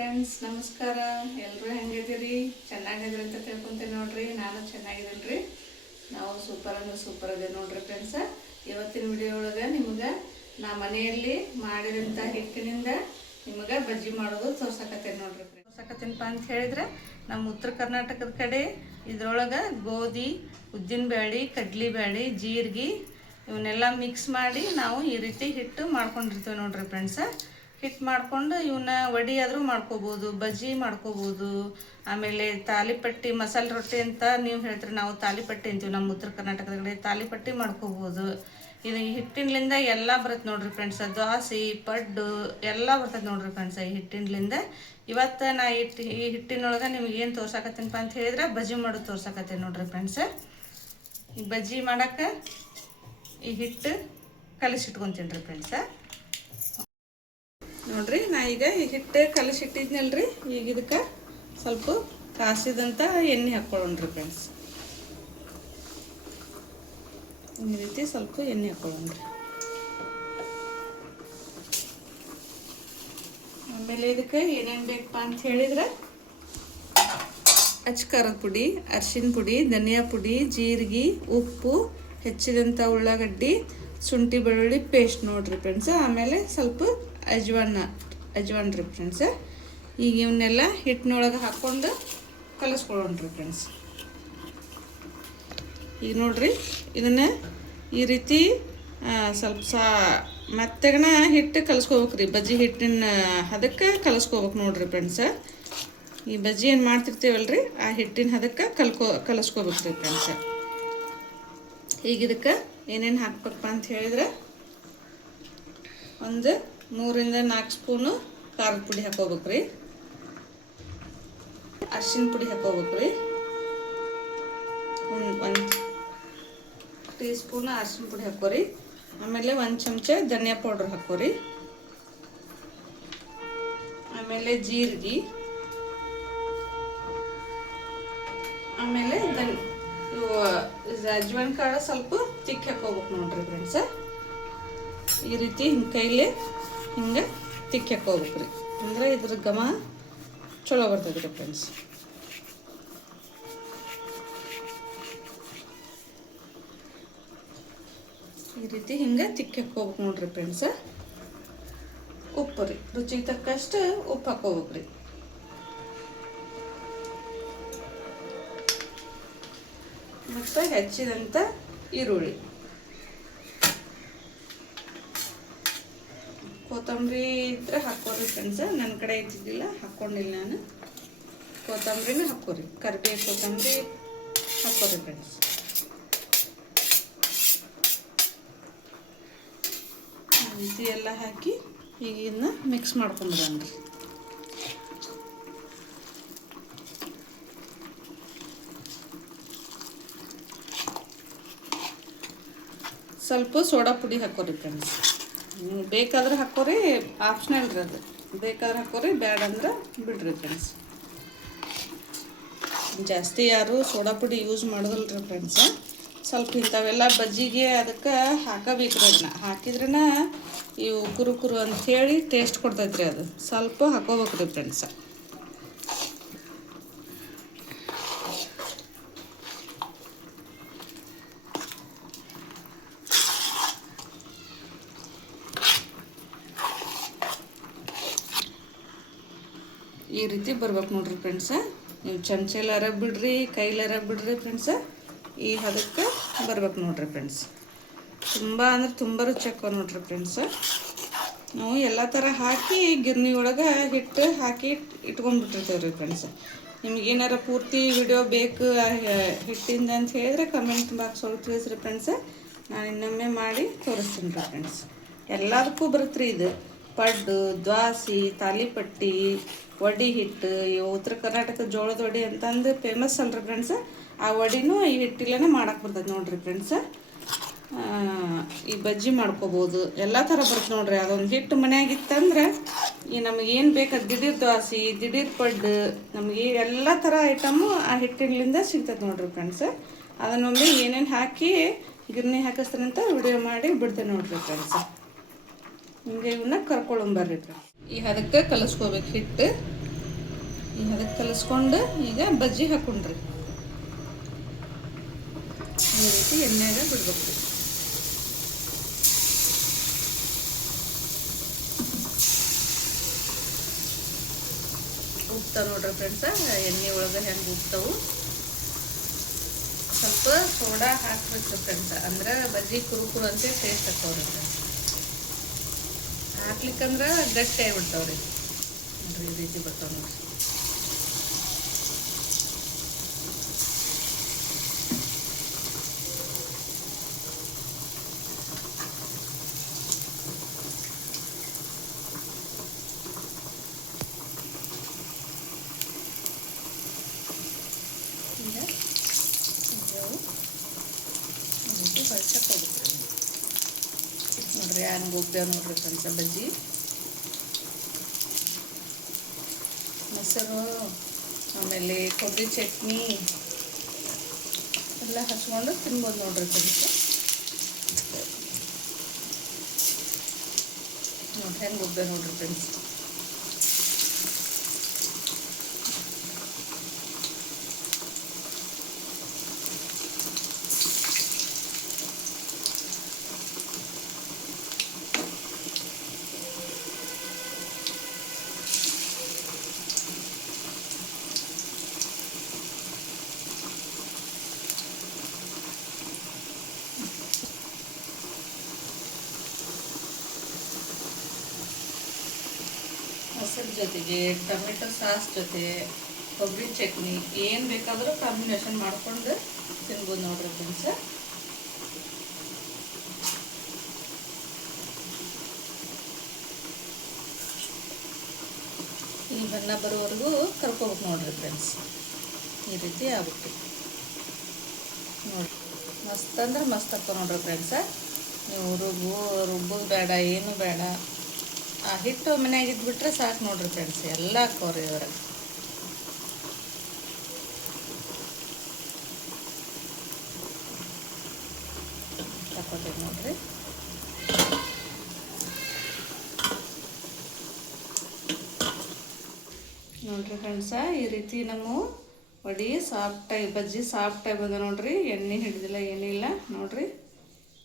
Friends ನಮಸ್ಕಾರ. ಎಲ್ಲರೂ ಹೆಂಗಿದ್ದೀರಿ? ಚೆನ್ನಾಗಿದ್ರಿ ಅಂತ ತಿಳ್ಕೊಂತೀನಿ ನೋಡ್ರಿ. ನಾನು ಚೆನ್ನಾಗಿದ್ದೀನಿ. ನಾವು ಸೂಪರ್ ಅಂದ್ರೆ ಸೂಪರ್ ಅದೇ ನೋಡ್ರಿ ಫ್ರೆಂಡ್ಸ. ಇವತ್ತಿನ ವಿಡಿಯೋ ಒಳಗೆ ನಿಮ್ಗೆ ನಾ ಮನೆಯಲ್ಲಿ ಮಾಡಿದಂಥ ಹಿಟ್ಟಿನಿಂದ ನಿಮಗೆ ಬಜ್ಜಿ ಮಾಡೋದು ತೋರ್ಸಕತ್ತೇನೆ ನೋಡ್ರಿ. ತೋರ್ಸಕತ್ತೇನಪ್ಪ ಅಂತ ಹೇಳಿದ್ರೆ ನಮ್ಮ ಉತ್ತರ ಕರ್ನಾಟಕದ ಕಡೆ ಇದ್ರೊಳಗೆ ಗೋಧಿ, ಉದ್ದಿನಬೇಳೆ, ಕಡ್ಲಿಬೇಳೆ, ಜೀರಿಗೆ ಇವನ್ನೆಲ್ಲ ಮಿಕ್ಸ್ ಮಾಡಿ ನಾವು ಈ ರೀತಿ ಹಿಟ್ಟು ಮಾಡ್ಕೊಂಡಿರ್ತೀವಿ ನೋಡ್ರಿ ಫ್ರೆಂಡ್ಸ. ಹಿಟ್ಟು ಮಾಡ್ಕೊಂಡು ಇವನ್ನ ವಡಿ ಆದರೂ ಮಾಡ್ಕೋಬೋದು, ಬಜ್ಜಿ ಮಾಡ್ಕೋಬೋದು. ಆಮೇಲೆ ತಾಲಿಪಟ್ಟಿ, ಮಸಾಲೆ ರೊಟ್ಟಿ ಅಂತ ನೀವು ಹೇಳ್ತೀರಿ, ನಾವು ತಾಲಿಪಟ್ಟಿ ಅಂತೀವಿ ನಮ್ಮ ಉತ್ತರ ಕರ್ನಾಟಕದ ಕಡೆ. ತಾಲಿಪಟ್ಟಿ ಮಾಡ್ಕೋಬೋದು. ಇದು ಹಿಟ್ಟಿನಿಂದ ಎಲ್ಲ ಬರುತ್ತೆ ನೋಡ್ರಿ ಫ್ರೆಂಡ್ಸ. ದೋಸೆ, ಪಡ್ಡು ಎಲ್ಲ ಬರ್ತದೆ ನೋಡ್ರಿ ಫ್ರೆಂಡ್ಸ ಈ ಹಿಟ್ಟಿನಿಂದ. ಇವತ್ತು ನಾ ಈ ಹಿಟ್ಟಿನೊಳಗೆ ನಿಮ್ಗೆ ಏನು ತೋರ್ಸಕತ್ತೀನಪ್ಪ ಅಂತ ಹೇಳಿದ್ರೆ ಬಜ್ಜಿ ಮಾಡೋದು ತೋರ್ಸಕತ್ತೀನಿ ನೋಡ್ರಿ ಫ್ರೆಂಡ್ಸ. ಈ ಬಜ್ಜಿ ಮಾಡೋಕ್ಕೆ ಈ ಹಿಟ್ಟು ಕಲಿಸಿಟ್ಕೊತೀನಿ ರೀ ಫ್ರೆಂಡ್ಸ. ನೋಡ್ರಿ, ನಾ ಈಗ ಈ ಹಿಟ್ಟು ಕಲಿಸಿಟ್ಟಿದ್ನಲ್ರಿ. ಈಗ ಇದಕ್ಕೆ ಸ್ವಲ್ಪ ಕಾಸಿದಂಥ ಎಣ್ಣೆ ಹಾಕ್ಕೊಳ್ಳೋಣ್ರಿ ಫ್ರೆಂಡ್ಸ್. ಈ ರೀತಿ ಸ್ವಲ್ಪ ಎಣ್ಣೆ ಹಾಕ್ಕೊಳ್ಳೋಣ್ರಿ. ಆಮೇಲೆ ಇದಕ್ಕೆ ಏನೇನು ಬೇಕಪ್ಪ ಅಂತ ಹೇಳಿದ್ರೆ ಅಚ್ಕಾರದ ಪುಡಿ, ಅರಿಶಿನ ಪುಡಿ, ಧನಿಯಾ ಪುಡಿ, ಜೀರಿಗೆ, ಉಪ್ಪು, ಹೆಚ್ಚಿದಂಥ ಉಳ್ಳಾಗಡ್ಡಿ, ಶುಂಠಿ ಬೆಳ್ಳುಳ್ಳಿ ಪೇಸ್ಟ್ ನೋಡ್ರಿ ಫ್ರೆಂಡ್ಸ್. ಆಮೇಲೆ ಸ್ವಲ್ಪ ಅಜ್ವಾನ್ ರೀ ಫ್ರೆಂಡ್ಸ್. ಈಗ ಇವನ್ನೆಲ್ಲ ಹಿಟ್ಟಿನೊಳಗೆ ಹಾಕ್ಕೊಂಡು ಕಲಿಸ್ಕೊಳ್ಳೋಣ್ರಿ ಫ್ರೆಂಡ್ಸ್. ಈಗ ನೋಡ್ರಿ, ಇದನ್ನು ಈ ರೀತಿ ಸ್ವಲ್ಪ ಮೆತ್ತಗನ ಹಿಟ್ಟು ಕಲಿಸ್ಕೋಬೇಕ್ರಿ. ಬಜ್ಜಿ ಹಿಟ್ಟಿನ ಹದಕ್ಕೆ ಕಲಿಸ್ಕೋಬೇಕು ನೋಡ್ರಿ ಫ್ರೆಂಡ್ಸ. ಈ ಬಜ್ಜಿ ಏನು ಮಾಡ್ತಿರ್ತೀವಲ್ರಿ ಆ ಹಿಟ್ಟಿನ ಹದಕ್ಕೆ ಕಲಿಸ್ಕೋಬೇಕ್ರಿ ಫ್ರೆಂಡ್ಸ. ಈಗ ಇದಕ್ಕೆ ಏನೇನು ಹಾಕ್ಬೇಕಪ್ಪ ಅಂತ ಹೇಳಿದ್ರೆ ಒಂದು 3 ರಿಂದ 4 ಸ್ಪೂನು ಖಾರದ ಪುಡಿ ಹಾಕೋಬೇಕ್ರಿ. ಅರಿಶಿನ ಪುಡಿ ಹಾಕೋಬೇಕ್ರಿ. ಒಂದು ಟೀ ಸ್ಪೂನ್ ಅರಿಶಿನ ಪುಡಿ ಹಾಕೋರಿ. ಆಮೇಲೆ 1 ಚಮಚ ಧನಿಯಾ ಪೌಡರ್ ಹಾಕೋರಿ. ಆಮೇಲೆ ಜೀರಿಗೆ, ಆಮೇಲೆ ಇವು ಅಜ್ವಾನ್ ಕಾಳು ಸ್ವಲ್ಪ ತಿಕ್ಕಿ ಹಾಕೋಬೇಕು ನೋಡ್ರಿ ಫ್ರೆಂಡ್ಸ. ಈ ರೀತಿ ಹಿಂಗೆ ಕೈಲಿ ಹಿಂಗೆ ತಿಕ್ಕಿ ಹಾಕೋಬೇಕ್ರಿ. ಅಂದ್ರೆ ಇದ್ರ ಘಮ ಚಲೋ ಬರ್ತದೆ ರೀ ಫ್ರೆಂಡ್ಸ್. ಈ ರೀತಿ ಹಿಂಗೆ ತಿಕ್ಕಿ ಹಾಕೋಬೇಕು ನೋಡ್ರಿ ಫ್ರೆಂಡ್ಸ. ಉಪ್ಪು ರೀ, ರುಚಿಗೆ ತಕ್ಕಷ್ಟು ಉಪ್ಪು ಹಾಕೋಬೇಕ್ರಿ. ಮತ್ತು ಹೆಚ್ಚಿದಂಥ ಈರುಳ್ಳಿ, ಕೊತ್ತಂಬರಿ ಇದ್ರೆ ಹಾಕೋರಿ ಫ್ರೆಂಡ್ಸ. ನನ್ನ ಕಡೆ ಇದ್ದಿದ್ದಿಲ್ಲ, ಹಾಕ್ಕೊಂಡಿಲ್ಲ ನಾನು. ಕೊತ್ತಂಬರಿನೂ ಹಾಕೋರಿ, ಕರಿಬೇವು ಕೊತ್ತಂಬರಿ ಹಾಕೋರಿ ಫ್ರೆಂಡ್ಸ್. ಈ ಎಲ್ಲ ಹಾಕಿ ಈಗ ಇದನ್ನ ಮಿಕ್ಸ್ ಮಾಡ್ಕೊಂಡ್ಬಿಡೋಣ್ರಿ. ಸ್ವಲ್ಪ ಸೋಡಾ ಪುಡಿ ಹಾಕೋರಿ ಫ್ರೆಂಡ್ಸ್. ಬೇಕಾದ್ರೆ ಹಾಕೋರಿ, ಆಪ್ಷನಲ್ ರೀ ಅದು. ಬೇಕಾದ್ರೆ ಹಾಕೋರಿ, ಬ್ಯಾಡ ಅಂದ್ರೆ ಬಿಡ್ರಿ ಫ್ರೆಂಡ್ಸ್. ಜಾಸ್ತಿ ಯಾರು ಸೋಡಾ ಪುಡಿ ಯೂಸ್ ಮಾಡೋದಿಲ್ಲ ಫ್ರೆಂಡ್ಸ. ಸ್ವಲ್ಪ ಇಂಥವೆಲ್ಲ ಬಜ್ಜಿಗೆ ಅದಕ್ಕೆ ಹಾಕಬೇಕ್ರಿ. ಅದನ್ನ ಹಾಕಿದ್ರೇ ಇವು ಕುರು ಅಂಥೇಳಿ ಟೇಸ್ಟ್ ಕೊಡ್ತೈತ್ರಿ. ಅದು ಸ್ವಲ್ಪ ಹಾಕೋಬೇಕ್ರಿ ಫ್ರೆಂಡ್ಸ. ಈ ರೀತಿ ಬರ್ಬೇಕು ನೋಡ್ರಿ ಫ್ರೆಂಡ್ಸ. ನೀವು ಚಮಚೆಲಾರ ಬಿಡ್ರಿ, ಕೈಲಾರ ಬಿಡ್ರಿ ಫ್ರೆಂಡ್ಸ. ಈ ಹದಕ್ಕೆ ಬರ್ಬೇಕು ನೋಡ್ರಿ ಫ್ರೆಂಡ್ಸ್. ತುಂಬ ಅಂದ್ರೆ ತುಂಬ ರುಚಿಯಾಕೋ ನೋಡ್ರಿ ಫ್ರೆಂಡ್ಸ. ನಾವು ಎಲ್ಲ ಥರ ಹಾಕಿ ಗಿರ್ನಿ ಒಳಗೆ ಹಿಟ್ಟು ಹಾಕಿ ಇಟ್ಕೊಂಡ್ಬಿಟ್ಟಿರ್ತೇವೆ ರೀ ಫ್ರೆಂಡ್ಸ. ನಿಮಗೇನಾರ ಪೂರ್ತಿ ವಿಡಿಯೋ ಬೇಕು ಹಿಟ್ಟಿಂದ ಅಂತ ಹೇಳಿದ್ರೆ ಕಮೆಂಟ್ ಬಾಕ್ಸ್ ಒಳಗೆ ತಿಳಿಸ್ರಿ ಫ್ರೆಂಡ್ಸ. ನಾನು ಇನ್ನೊಮ್ಮೆ ಮಾಡಿ ತೋರಿಸ್ತೀನಿ ರೀ ಫ್ರೆಂಡ್ಸ್. ಎಲ್ಲದಕ್ಕೂ ಬರುತ್ತೆ ರೀ ಇದು. ಪಡ್ಡು, ದ್ವಾಸೆ, ತಾಲಿಪಟ್ಟಿ, ವಡಿ ಹಿಟ್ಟು, ಉತ್ತರ ಕರ್ನಾಟಕದ ಜೋಳದ ವಡಿ ಅಂತಂದು ಫೇಮಸ್ ಅಲ್ರಿ ಫ್ರೆಂಡ್ಸ. ಆ ವಡಿನೂ ಈ ಹಿಟ್ಟಿಲ್ಲೇ ಮಾಡಕ್ಕೆ ಬರ್ತದೆ ನೋಡ್ರಿ ಫ್ರೆಂಡ್ಸ. ಈ ಬಜ್ಜಿ ಮಾಡ್ಕೋಬೋದು, ಎಲ್ಲ ಥರ ಬರುತ್ತೆ ನೋಡ್ರಿ. ಅದೊಂದು ಹಿಟ್ಟು ಮನೆಯಾಗಿತ್ತಂದ್ರೆ ಈ ನಮಗೇನು ಬೇಕು ದಿಢೀರ್ ದ್ವಾಸೆ, ದಿಢೀರ್ ಪಡ್ಡು, ನಮಗೆ ಎಲ್ಲ ಥರ ಐಟಮು ಆ ಹಿಟ್ಟಿನಿಂದ ಸಿಗ್ತದೆ ನೋಡ್ರಿ ಫ್ರೆಂಡ್ಸ. ಅದನ್ನೊಮ್ಮೆ ಏನೇನು ಹಾಕಿ ಗಿರ್ನಿ ಹಾಕಿಸ್ತಾರಂತ ವಿಡಿಯೋ ಮಾಡಿ ಬಿಡ್ತೇನೆ ನೋಡ್ರಿ ಫ್ರೆಂಡ್ಸ. ಹಿಂಗೆ ಇವನ್ನ ಕರ್ಕೊಳ್ಳೊಂಬರ್ರಿ ಫ್ರೆಂಡ್ಸ್. ಈ ಹದಕ್ಕೆ ಕಲಿಸ್ಕೋಬೇಕು ಹಿಟ್ಟು. ಈಗ ಅದಕ್ಕೆ ಕಲಿಸ್ಕೊಂಡು ಈಗ ಬಜ್ಜಿ ಹಾಕೊಂಡ್ರಿ ಈ ರೀತಿ ಎಣ್ಣೆಯಾಗ ಬಿಡ್ಬೇಕು ರೀ. ಉಪ್ತಾವ ನೋಡ್ರಿ ಫ್ರೆಂಡ್ಸ, ಎಣ್ಣೆ ಒಳಗೆ ಹೆಂಗೆ ಉಪ್ತಾವು. ಸ್ವಲ್ಪ ಸೋಡಾ ಹಾಕ್ಬೇಕು ಫ್ರೆಂಡ್ಸ, ಅಂದ್ರೆ ಬಜ್ಜಿ ಕುರುಕುರು ಅಂತ ಟೇಸ್ಟ್ ಹಾಕವ್ರಿ ಫ್ರೆಂಡ್ಸ್. ಹಾಕ್ಲಿಕ್ಕಂದ್ರೆ ಗಟ್ಟಿ ಆಗಿಬಿಡ್ತಾವ್ರಿ ನೋಡ್ರಿ, ಈ ರೀತಿ ಬರ್ತಾವ ನೋಡ್ರಿ. ಈಗ ರೀತಿ ಹೊಳ್ಸಕ್ಕೆ ಹೋಗುತ್ತೆ ನೋಡ್ರಿ, ಹಂಗೆ ಉಬ್ಬ್ಯಾವ ನೋಡ್ರಿ ಫ್ರೆಂಡ್ಸ ಬಜ್ಜಿ. ಮೊಸರು ಆಮೇಲೆ ಕೊಬ್ಬರಿ ಚಟ್ನಿ ಎಲ್ಲ ಹಚ್ಕೊಂಡು ತಿನ್ಬೋದು ನೋಡ್ರಿ ಫ್ರೆಂಡ್ಸ. ನೋಡ್ರಿ ಹೆಂಗೆ ಉಬ್ಬ್ಯಾವ ನೋಡ್ರಿ ಫ್ರೆಂಡ್ಸ್. ಮೊಸರು ಜೊತೆಗೆ ಟೊಮೆಟೊ ಸಾಸ್ ಜೊತೆ ಕೊಬ್ಬರಿ ಚಟ್ನಿ ಏನು ಬೇಕಾದರೂ ಕಾಂಬಿನೇಷನ್ ಮಾಡ್ಕೊಂಡು ತಿನ್ಬೋದು ನೋಡ್ರಿ ಫ್ರೆಂಡ್ಸ. ಈ ಬಣ್ಣ ಬರೋವರೆಗೂ ಕರ್ಕೋಬೇಕು ನೋಡ್ರಿ ಫ್ರೆಂಡ್ಸ್. ಈ ರೀತಿ ಆಗ್ಬಿಟ್ಟು ನೋಡ್ರಿ, ಮಸ್ತ್ ಅಂದ್ರೆ ಮಸ್ತ್ ಆಗ್ತಾವ ನೋಡ್ರಿ ಫ್ರೆಂಡ್ಸ. ನೀವು ರುಬ್ಬೋದು ಬೇಡ, ಏನು ಬೇಡ, ಆ ಹಿಟ್ಟು ಮನ್ಯಾಗ ಇದ್ಬಿಟ್ರೆ ಸಾಕು ನೋಡ್ರಿ ಫ್ರೆಂಡ್ಸ್, ಎಲ್ಲ ಹಾಕೋರಿ ಅದ್ರಾಗ. ತಗೋತೀವಿ ನೋಡ್ರಿ. ನೋಡ್ರಿ ಫ್ರೆಂಡ್ಸ, ಈ ರೀತಿ ನಮ್ಮ ವಡಿ ಸಾಫ್ಟಾಗಿ ಬಜ್ಜಿ ಸಾಫ್ಟಾಗಿ ಬಂದ ನೋಡ್ರಿ, ಎಣ್ಣೆ ಹಿಡಿದಿಲ್ಲ ಏನಿಲ್ಲ ನೋಡ್ರಿ.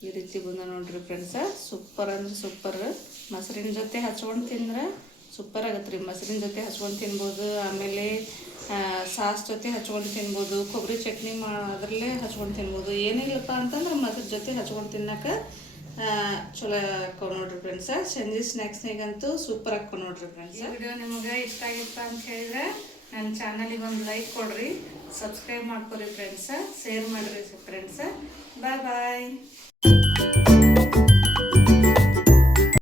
ಈ ರೀತಿ ಬಂದ ನೋಡ್ರಿ ಫ್ರೆಂಡ್ಸ, ಸೂಪರ್ ಅಂದ್ರೆ ಸೂಪರ್. ಮೊಸರಿನ ಜೊತೆ ಹಚ್ಕೊಂಡು ತಿಂದ್ರೆ ಸೂಪರ್ ಆಗತ್ತೆ ರೀ. ಮೊಸರಿನ ಜೊತೆ ಹಚ್ಕೊಂಡು ತಿನ್ಬೋದು, ಆಮೇಲೆ ಸಾಸ್ ಜೊತೆ ಹಚ್ಕೊಂಡು ತಿನ್ಬೋದು, ಕೊಬ್ಬರಿ ಚಟ್ನಿ ಅದರಲ್ಲೇ ಹಚ್ಕೊಂಡು ತಿನ್ಬೋದು. ಏನಿಲ್ಲಪ್ಪ ಅಂತಂದ್ರೆ ಮೊಸರು ಜೊತೆ ಹಚ್ಕೊಂಡು ತಿನ್ನಕ್ಕೆ ಚಲೋ ಹಾಕೋ ನೋಡ್ರಿ ಫ್ರೆಂಡ್ಸ. ಸಂಜೆ ಸ್ನ್ಯಾಕ್ಸ್ನಾಗಂತೂ ಸೂಪರ್ ಹಾಕೋ ನೋಡ್ರಿ ಫ್ರೆಂಡ್ಸ್. ಈ ವಿಡಿಯೋ ನಿಮಗೆ ಇಷ್ಟ ಆಗಿತ್ತು ಅಂತ ಹೇಳಿದ್ರೆ ನನ್ನ ಚಾನಲಿಗೆ ಒಂದು ಲೈಕ್ ಕೊಡ್ರಿ, ಸಬ್ಸ್ಕ್ರೈಬ್ ಮಾಡ್ಕೊರಿ ಫ್ರೆಂಡ್ಸ, ಶೇರ್ ಮಾಡಿರಿ ಫ್ರೆಂಡ್ಸ. ಬಾಯ್ ಬಾಯ್.